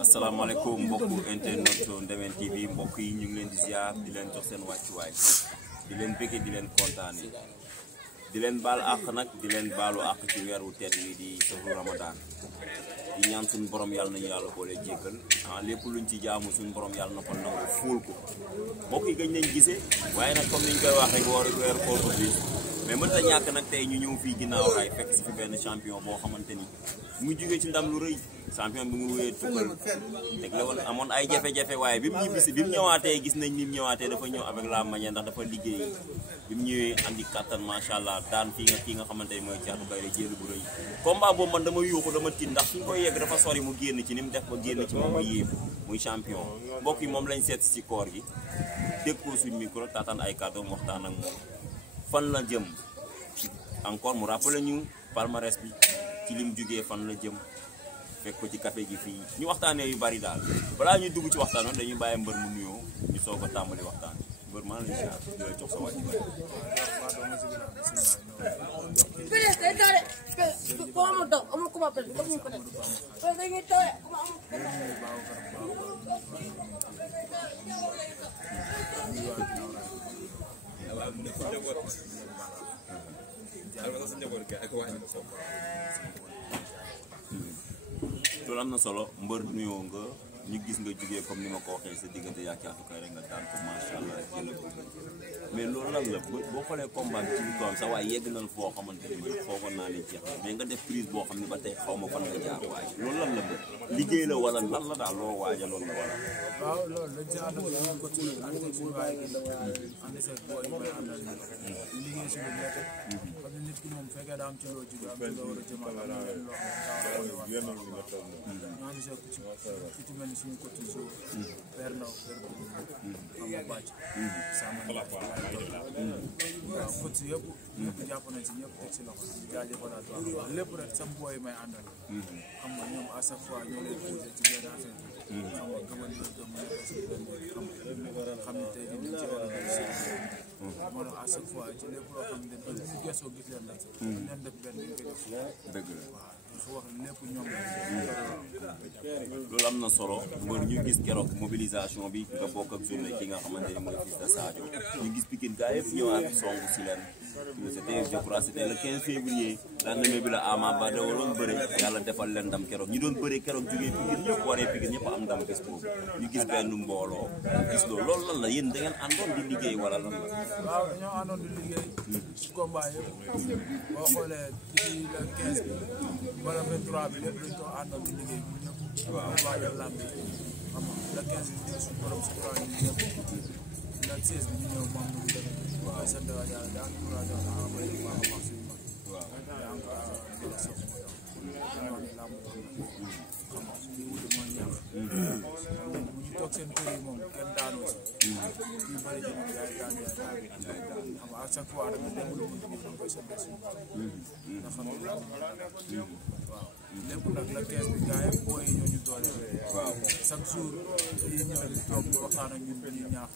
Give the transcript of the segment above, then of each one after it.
asalaamaaleykum mbokku internet Ndewen TV mbokk yi ñu ngi leen di ziar di leen jox seen wàccuwaay di leen bëgge di leen kontaane di leen baal àq nag di leen baalu àq ci weeru tedd yi di sahru Ramadan di ñaan suñu borom yàlla nañu yàlla boole jéggal lépp luñ ci jaamu suñu borom yàlla na ko nangu fuul ko mbokk yi gëj nañ gisee waaye nag comme niñ koy wax rek weer koor bi mais mënta ñàkk nag tey ñu ñëw fii ginnaaw raay fekk si fi benn champion boo xamante ni mu ngi jógee ci ndam lu rëy champion bi mu wéyee tukkal teg la woon amoon ay jafe-jafe waaye bi mu ñibbisi bi mu ñëwaatee gis nañ ni mu ñëwaatee dafa ñëw avec la manière ndax dafa liggéey bi mu ñëwee andi kattan macha allah daan kii nga xamante ni mooy Thiatou Kairé jël bu rëy combat boobu man dama yuuxu dama tiit ndax suñ koy yegg dafa sori mu génn ci ni mu def ba génn ci moom ma yéem muy champion mbokk yi moom lañ seet si koor gi dégg ko suñ micro taataan ay kàddoom waxtaan ak moom fan la jëm encore mu rappelé ñu palmarès bi ci lim jugee fan la jëm fekk ko ci café gi fii ñu waxtaanee yu bari daal balaa ñuy dugg ci waxtaan woon dañuy bàyyi mbër mu nuyoo ñu soog a tàmbali waxtaan mbër maa ngi lay ziar di la jox sa wàcc loolu am na solo mbër nuyoo nga ñu gis nga jugee comme ni ma ko waxee sa diggante yaa Thiatou Kairé nga daan ko macha allah jël ko mais loolu lan la boo xoolee combat bi ci lu doon sa waaye yegg nañ foo xamante ni foogoon naa ne jeex na mais nga def prise boo xam ne ba tey xaw ma fan nga jaar waaye loolu lan la mbër liggéey la wala lan la daal loo waaja loolu la wala. waaw loolu lañ ci ànd ak ko ci ànd ak suñu waay gi ànd seeg booy may àndal ñu liggéey suñu nekk parce que nit ki moom fekkee daa am ci loo jóge am ci loo war a jëmal am na leen loo xam ne ñu ànd seeg ku ci mel ni suñu côté zoo per ndaw per bu am nga bàcc sama waaw côté si yëpp ñëpp jàpp nañ si ñëpp teg si loxo ñu jaajëfalaat waaw lépp rek sam booy may àndal xam nga ñoom à chaque fois ñoo leen posé ci benn affaire xam nga gëmal yoo gëm xam ne tey jii ci organisation moo tax à chaque fois ci lépp loo xam ne dañ ñu gëstoo gis leen rek leen def benn ñu koy def dëgg la waaw dafa wax lépp ñoom loolu am na solo mbër ñu gis keroog mobilisation bi nga bokk ak journée ki nga xamante ni mooy fils de Sadio ñu gis Pikine gaa yëpp ñëwaat songu si leen c'était je crois c'était le 15 février lendemain bi la Ama Baldé waroon bëre yàlla defal leen ndam keroog ñu doon bëre keroog jógee Pikine ñëpp waree Pikine ñëpp am ndam bés boobu ñu gis benn mbooloo gis loolu lan la yéen da ngeen àndoon di liggéey wala lan la. waaw dañoo àndoon di liggéey ci combat yëpp boo xoolee ci le 15 bi wala 23 bi lépp dañ ko àndoon di liggéey ñun ñëpp. waaw waajal lamb bi xam nga le 15 bi ñu ñëw suñu borom suñu tool yi ñëpp le 16 bi ñu ñëw moom mu ngi demee. waaw sant waa Diallo daa encouragé woon ah mooy baax a baax suñu mag. waaw daa encouragé woon di la sox moo tax. xam nga lamb xam nga lii wuti mooy ñaax. bu ñu toog seen kër yi moom kenn daanu si. kii bëri ji moom yaay daan yaay daan. xam nga à chaque fois rek lépp lu mu ñu doon koy sant suñu bopp. nga xam ne lamb waaw lépp nag la kees bi gars yi booy ñoo ñu doole. waaw chaque jour dañuy ñëw di toog di waxtaan ak ñun dañuy ñaax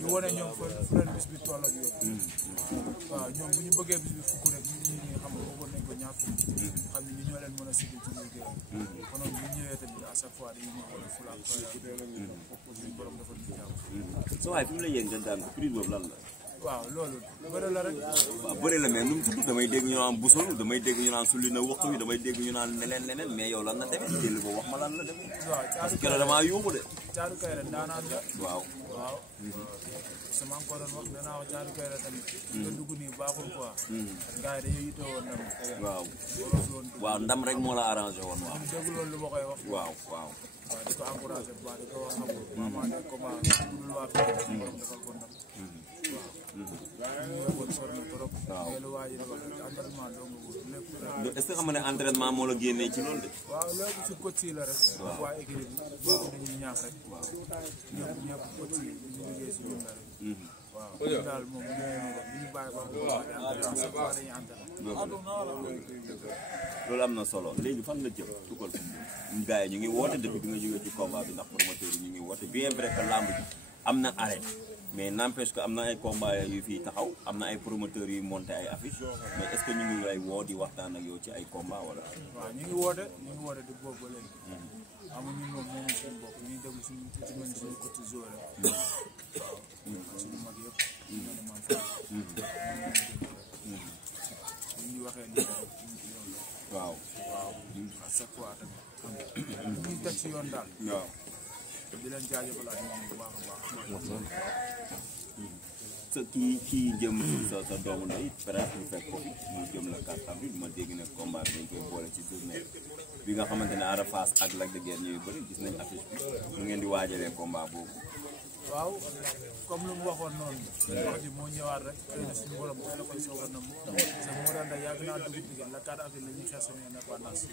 ñu wane ñoom fu leen bis bi toll ak yow. waaw ñoom bu ñu bëggee bis bi fukk rek ñun ñii xam nga bëggoon nañ ko ñaar fukk. xam ne ñu ñoo leen mën a sigil ci liggéey. kon nag bu ñu ñëwee tamit à chaque fois dañuy ñëw wala fula ak suñu borom dafa ñu jàmm. soo waay fi mu la yéeg nga daan ko prix boobu lan la. waaw loolu bëri la rek. waaw bëri la mais nu mu tudd damay dégg ñu naan busol damay dégg ñu naan sulli na waxtu wi damay dégg ñu naan neneen mais yow lan la demee jël ko wax ma lan la demee. waaw parce que damaa yuuxu de. Thiatou Kairé daanaan la. waaw waaw. sama ko doon wax nee naa ko Thiatou Kairé tamit. nga dugg nii baaxul quoi. gars yi dañuy yitoo woon ndam. waaw waaw ndam rek moo la arrangé woon waaw. dégg loolu lu ma koy wax. waaw waaw. waaw di ko encouragé bu baax di ko wax xam nga maman ne comment budul waa Pikine borom defal ko ndam. waaw. ñu yóbboon sori na trop. waaw loolu waa ji di wax entraînement dong lépp. est-ce que xam nga ne entraînement moo la génnee ci loolu de. waaw léegi si coach yi la rek. waaw waa équipe bi boobu dañuy ñaax rek. waaw ñëpp coach yi ñu liggéey si ñun la rek. waaw ñun daal moom ñu ñu bàyyi ko dañuy loolu am na solo léegi fan la jëm tukkal gars yi ñu ngi woote depuis bi nga jógee ci combat bi ndax promoteur yi ñu ngi woote bien vrai que lamb ji am na arrêt mais n'empêche que am na ay combats yu fii taxaw am na ay promoteurs yuy monté ay affiches mais est-ce que ñu ngi lay woo di waxtaan ak yow ci ay combats wala. waaw ñu ngi woote di boobu ba léegi. amuñu moom suñu bopp ñu ngi déglu suñu côté joueur waaw suñu mag yëpp. ñu ne man ñu waxee nii waaw à chaque fois tamit ñu teg ci yoon daal. waaw. di leen jaajëfalaat ñoom bu baax a baax. sa kii jëm sa doomu ndey presque ñu fekk ko fi mu jëm la 4 avril ma dégg ne combat bi dañ koy boole ci journée bi nga xamante ne Ada Fass ak Lac de Guiers ñooy bëri gis nañ affiche bi mu ngeen di waajalee combat boobu. waaw comme lu mu waxoon noonu. wax ji moo ñëwaat rek xëy na suñu borom tey la koy soog a nëmm. parce que moo daan da yàgg naa dugg diggante la 4 avril la ñuy xeex suñu indépendance.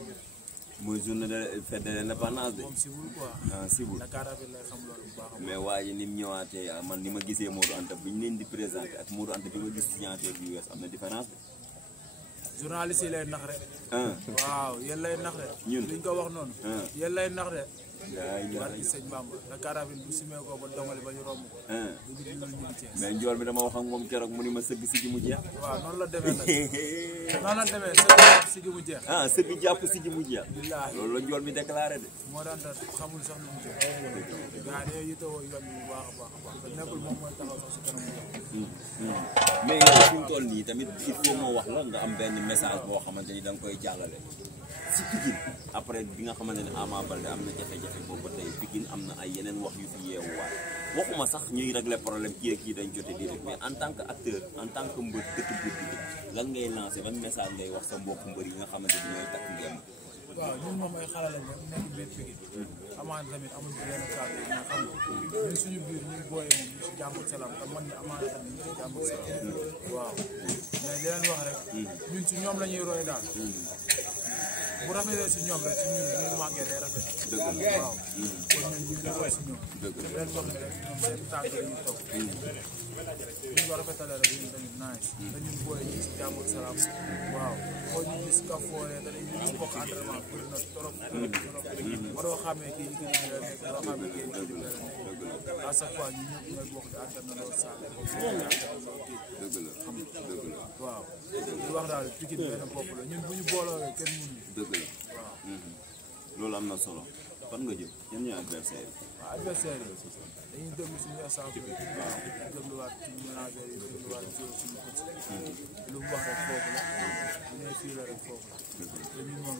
mooy journée de fête de l'indépendance de. moom sibul quoi. ah sibul la 4 avril lay xam loolu bu baax a baax. mais waa ji ni mu ñëwaatee man ni ma gisee Modou Anta bi ñu leen di présenté ak Modou Anta bi ma gis signature bi wees am na différence de. journaliste yi lay nax rek. waaw yéen lay nax rek. ñun liñ ko wax noonu. yéen lay nax rek. yaa barki sëñ Bamba la 4 avril bu simee ko ba dongali ba ñu romb ko. dugg ci loolu ñu ngi Thiès. mais njool bi dama wax ak moom keroog mu ni ma sëgg si ji mu jeex. waaw noonu la demee nag noonu la demee si gi mu jeex. sëgg jàpp si ji mu jeex. billaahi loolu la njool mi déclaré de. moo daan tax xamul sax lu mu jeex. gars yi yitewoo yoon bi bu baax a baax a baax te nekkul moom mooy taxaw sax si kanam mais yow fi mu toll nii tamit il faut moo wax la nga am benn message boo xamante ni da nga koy jàllale si Pikine après bi nga xamante ne Ama Baldé am na jafe-jafe boobu ba tey Pikine am na ay yeneen wax yu fi yeewuwaat waxuma sax ñuy régler problème kii ak kii dañ jote di rek mais en tant que acteur en tant que mbër dëkk biir bi lan ngay lancé ban message ngay wax sa mbokku mbër yi nga xamante ni ñooy takk ngeen. waaw ñun moom ay xale lañ nekk biir Pikine amaana tamit amuñu yenn kàddu yi nga xam nga ñun suñu biir ñu booyee moom ñu si jàmm ak salaam te man ni amaana tamit ñu si jàmm ak salaam waaw mais di leen wax rek ñun si ñoom la ñuy roy daal bu rafetee si ñoom rek si ñun ñu màggee day rafet waaw kon ñun ñu ngi roy si ñoom di leen wax ne rek ñoom seen tànk la ñuy toog ñu ko rafetalee rek ñun tamit nice dañuy booyee ñu si jàmm ak salaam waaw foo ñu gis ka fooree dañuy ñu bokk entraînement pour na trop waroo xamee kii kii bi la nekk waroo xamee kii kii bi la nekk à chaque fois ñu ñëpp ñooy bokk di entraînement salle xam nga waaw di wax daal Pikine benn bopp la ñun bu ñu booloo kenn mënuñu dëgg la waaw loolu am na solo fan nga jëm yan ñooy adversaire yi. waaw adversaire yi dañuy déglu suñu staff bi waaw dégluwaat suñu manager yi dégluwaat suñu coach lu mu wax rek foofu la bu nee fii la rek foofu la te ñun moom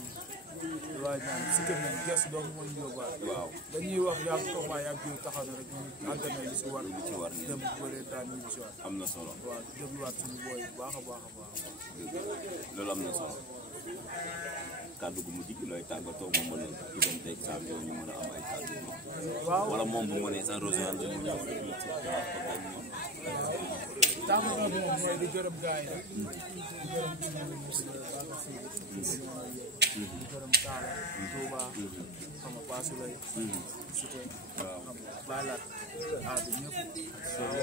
waaye naan si kër nañ gerte doomu moo ñu yóbbaale waaw dañuy wax yàgg combat yàgg jiw taxaw na rek ñu entraîné li si war dem bëre daan ñu si war am na solo waaw dégluwaat suñu booy bu baax a baax a baax loolu am na solo kàddu gu mujj gi looy tàggatoo mu mën a diggante champion ñu mën a am ay kàddu waaw wala moom bu mënee sax rejoindre mu ñëw rek tàggatoo bi moom mooy di gërëm gars yi rek di gërëm di gërëm Kaala Touba xam nga Basulay Cité xam nga Balat bi ñëpp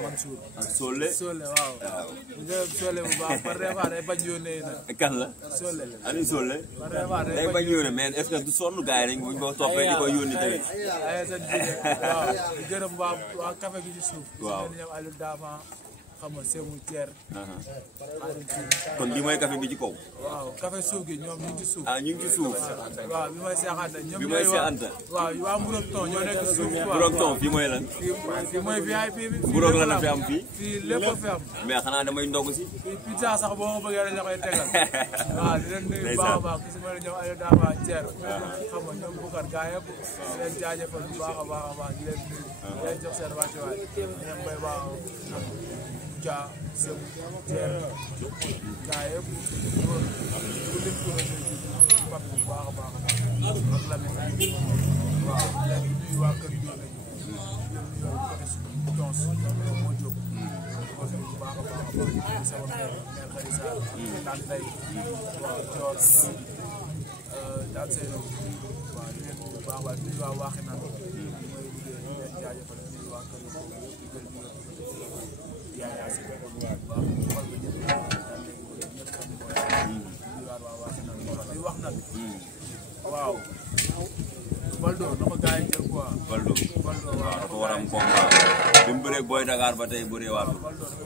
Mansour Sole Sole waaw di gërëm Sole bu baax par des day bañ yónnee na kan la Sole ani Sole par des day bañ yónnee mais est-ce que du sonn gars yi dañ buñ ko toppee di ko yónni tamit ay seen jigéen waaw di gërëm waa café gi ci suuf waaw ñoom Aliou Dama xam nga Sémou Thier kon lii mooy café bi ci kaw waaw café suuf gi ñoom ñu ngi ci suuf ñu ngi ci suuf waaw bi may seexante ñoom bi may seexante waaw waa Mburok ton ñoo nekk suuf Mburok ton fii mooy lan fii mooy VIP bi Mburok la na fi am fii fii lépp a fi am mais xanaa damay ndog si fii pizza sax boo ma bëggee dañ la koy tegal waaw di leen nuyu baax a baax gis nga ñoom Aliou Dama Thier xam nga ñoom Boucar gaa yëpp di leen jaajëfal bu baax a baax a baax di leen nuyu di leen jox seen wàccuwaay ñoom bay baax Dia Sémou Thier gaa yëpp loolu ku lim ko la ñuy pap bu baax a baax ak Lamine waaw leen nuyu waa kër gi lañu ñoom ñoo côté suñu tons moo jóg ko fi bu baax a baax a baax sama mère Khadija daan tay waaw Dior daan Seyno waaw di leen bu baax waa nuyu waa waaxi naan mooy liggéey di leen jaajëfal nuyu waa kër yaa si baax xool ba ñëpp ñëpp xam mooy wax nag waaw Valdo na ko gars yi jël quoi Valdo waaw ko waram combat bi mu bëree Boy Dakar ba tey bëree waatu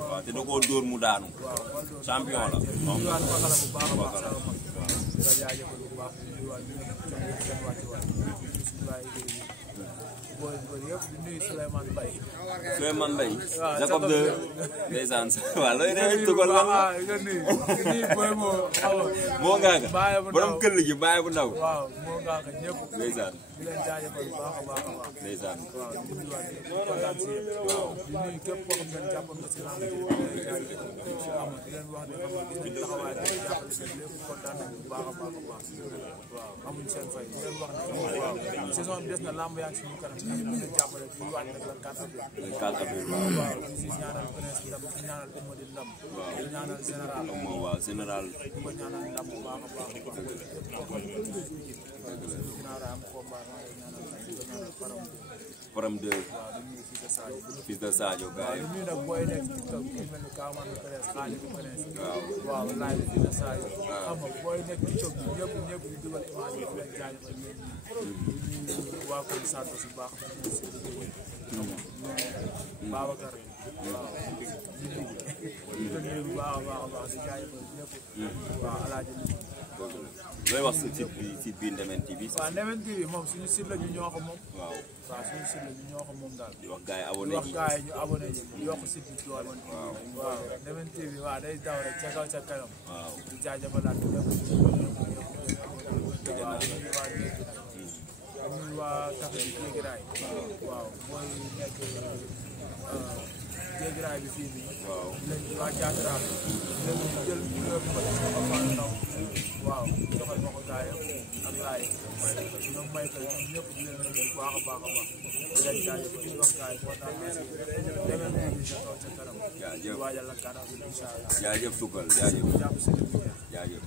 waaw te da koo dóor mu daanu champion la moom boy yëpp di nuyu Souleymane Mbaye. Souleymane Mbaye. Jacob de ndeysaan waaw looy demee tugal wax nga nuyu boy moo ngaaga borom këll gi bàyyi bu ndaw. waaw moo ngaaga ñëpp. ndeysaan di leen jaajëfal bu baax a baax a baax. ndeysaan. waaw di nuyuwaat kontaan si waaw di nuyu képp koo xam ne jàppoon nga si lamb di leen jaajëfal di leen wax ne xam nga gis nañ taxawaay bi jàppale seen lépp kontaan nañ bu baax a baax a baax waaw amuñ seen fay di leen wax ne waaw saison bi des na lamb yaa ngi suñu kanam ñu mën a jàppale di waaj nag la 4 avril. le 4 avril waaw di si ñaanal prince ndam di ñaanal Omadi ndam. di ñaanal général. waaw général. di ko ñaanal ndam bu baax a baax a baax. ginnaaw daa am combat maa ngi ñaanal di ko ñaanal Param 2. waaw di nuyu fils de Sadio. fils de Sadio gars yi. waaw di nuyu nag booy nekk TikTok ku mel ni Kaaman bi Pérez xaalis bi Pérez. waaw waaw laaj bi fils de Sadio. xam nga booy nekk TikTok bi ñëpp di dugal image yi di leen jaajëfal yéen ñi. di nuyu waa Kër Santos bu baax di si liggéey. Babacar. waaw di ko nuyu bu baax a baax di jaajëfal ñëpp. waaw alaaji looy wax sa site bi Ndemen TV. waaw Ndemen TV moom suñu site la ñu ñoo ko moom. waaw suñu site la ñu ñoo ko moom daal. di wax gars yi abonné di wax gars yi ñu abonné ñu yokk site bi doole. waaw Ndemen TV waaw day daw rek ca kaw ca kanam. waaw di jaajëfalaat ñëpp ñuy waa café bi Jéegiraay. waaw mooy nekk Jéegiraay bi fii nii. waaw léegi waa Diattara léegi ñu jël fleur bi ba sama Fane Ndaw waaw joxal ma ko gars yëpp ak laay ñoom may ko ñoom ñëpp di leen nuyu bu baax a baax a baax di leen jaajëfal di wax gars yi kontaan naa si Ndemen TV sa kaw ca kanam. jaajëf waajal la kanam incha allah. jaajëf tukkal jaajëf jàpp si jaajëf